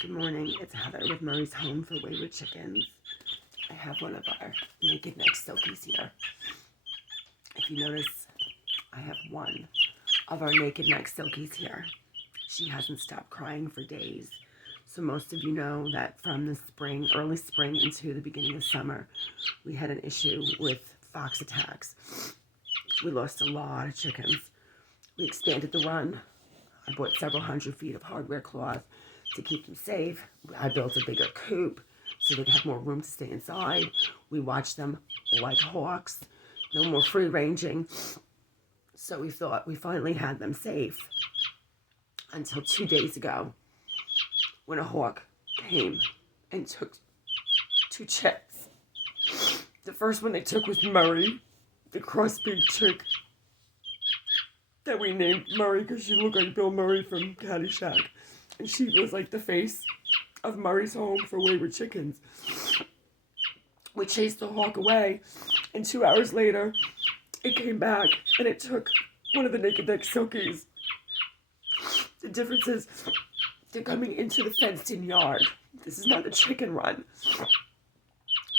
Good morning, it's Heather with Murray's Home for Wayward Chickens. I have one of our naked neck silkies here. If you notice, I have one of our naked neck silkies here. She hasn't stopped crying for days. So most of you know that from the spring, early spring into the beginning of summer, we had an issue with fox attacks. We lost a lot of chickens. We expanded the run. I bought several hundred feet of hardware cloth to keep them safe. I built a bigger coop so they'd have more room to stay inside. We watched them like hawks. No more free ranging. So we thought we finally had them safe until 2 days ago when a hawk came and took 2 chicks. The first one they took was Murray, the crossbreed chick that we named Murray because she looked like Bill Murray from Caddyshack. And she was like the face of Murray's Home for Wayward Chickens. We chased the hawk away, and 2 hours later, it came back, and it took one of the naked neck silkies. The difference is they're coming into the fenced-in yard. This is not a chicken run.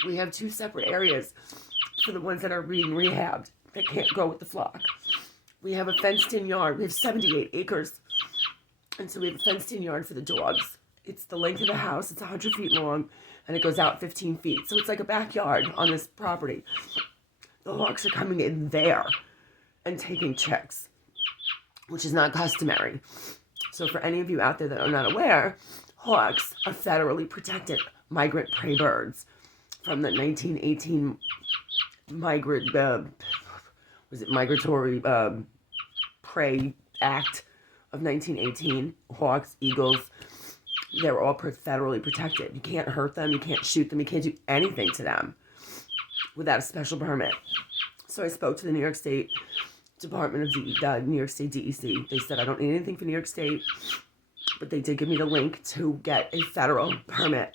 We have 2 separate areas for the ones that are being rehabbed that can't go with the flock. We have a fenced-in yard. We have 78 acres. And so we have a fenced-in yard for the dogs. It's the length of the house. It's 100 feet long, and it goes out 15 feet. So it's like a backyard on this property. The hawks are coming in there and taking chicks, which is not customary. So for any of you out there that are not aware, hawks are federally protected migrant prey birds from the 1918 Migratory Prey Act of 1918. Hawks, eagles, they're all federally protected. You can't hurt them, you can't shoot them, you can't do anything to them without a special permit. So I spoke to the New York State Department of New York State DEC. They said I don't need anything for New York State, but they did give me the link to get a federal permit,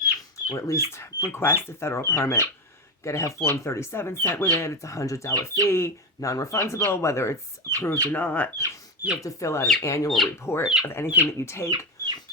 or at least request a federal permit. You gotta have Form 37 sent with it. It's a $100 fee, non-refundable, whether it's approved or not. You have to fill out an annual report of anything that you take,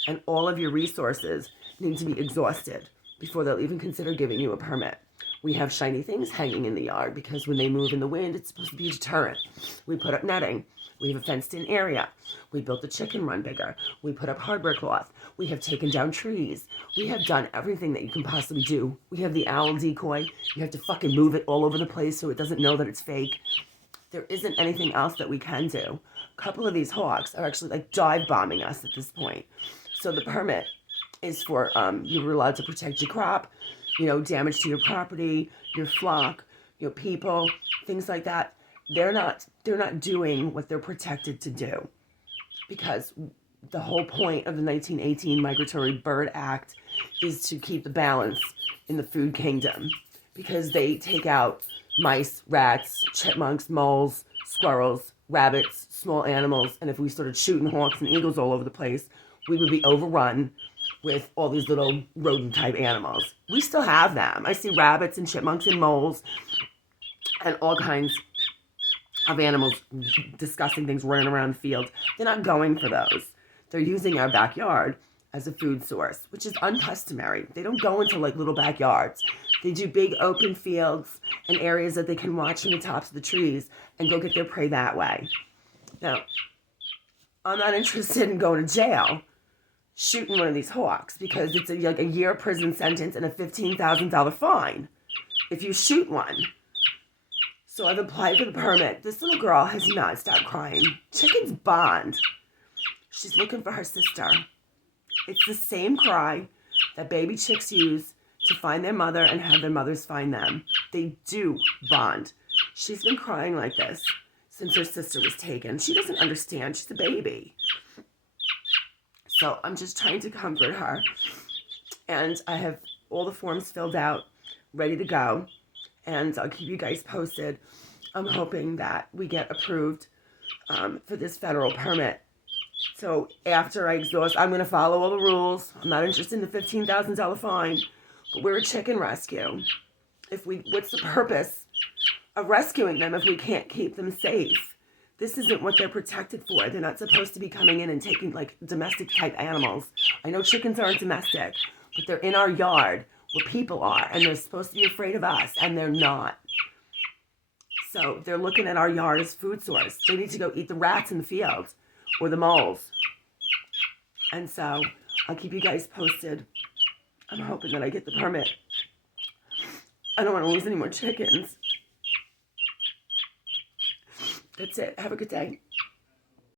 and all of your resources need to be exhausted before they'll even consider giving you a permit. We have shiny things hanging in the yard because when they move in the wind, it's supposed to be a deterrent. We put up netting. We have a fenced-in area. We built the chicken run bigger. We put up hardware cloth. We have taken down trees. We have done everything that you can possibly do. We have the owl decoy. You have to fucking move it all over the place so it doesn't know that it's fake. There isn't anything else that we can do. A couple of these hawks are actually like dive bombing us at this point. So the permit is for you were allowed to protect your crop, damage to your property, your flock, your people, things like that. They're not doing what they're protected to do, because the whole point of the 1918 Migratory Bird Act is to keep the balance in the food kingdom, because they take out mice, rats, chipmunks, moles, squirrels, rabbits, small animals, and if we started shooting hawks and eagles all over the place, we would be overrun with all these little rodent-type animals. We still have them. I see rabbits and chipmunks and moles and all kinds of animals, disgusting things running around the field. They're not going for those. They're using our backyard as a food source, which is uncustomary. They don't go into like little backyards. They do big open fields and areas that they can watch from the tops of the trees and go get their prey that way. Now, I'm not interested in going to jail shooting one of these hawks, because it's like a year prison sentence and a $15,000 fine if you shoot one. So I've applied for the permit. This little girl has not stopped crying. Chickens bond. She's looking for her sister. It's the same cry that baby chicks use to find their mother and have their mothers find them. They do bond. She's been crying like this since her sister was taken. She doesn't understand. She's a baby. So I'm just trying to comfort her. And I have all the forms filled out, ready to go. And I'll keep you guys posted. I'm hoping that we get approved for this federal permit. So after I exhaust, I'm going to follow all the rules. I'm not interested in the $15,000 fine. But we're a chicken rescue. What's the purpose of rescuing them if we can't keep them safe? This isn't what they're protected for. They're not supposed to be coming in and taking like domestic type animals. I know chickens aren't domestic, but they're in our yard where people are, and they're supposed to be afraid of us, and they're not. So they're looking at our yard as food source. They need to go eat the rats in the field or the moles. And so I'll keep you guys posted. I'm hoping that I get the permit. I don't want to lose any more chickens. That's it. Have a good day.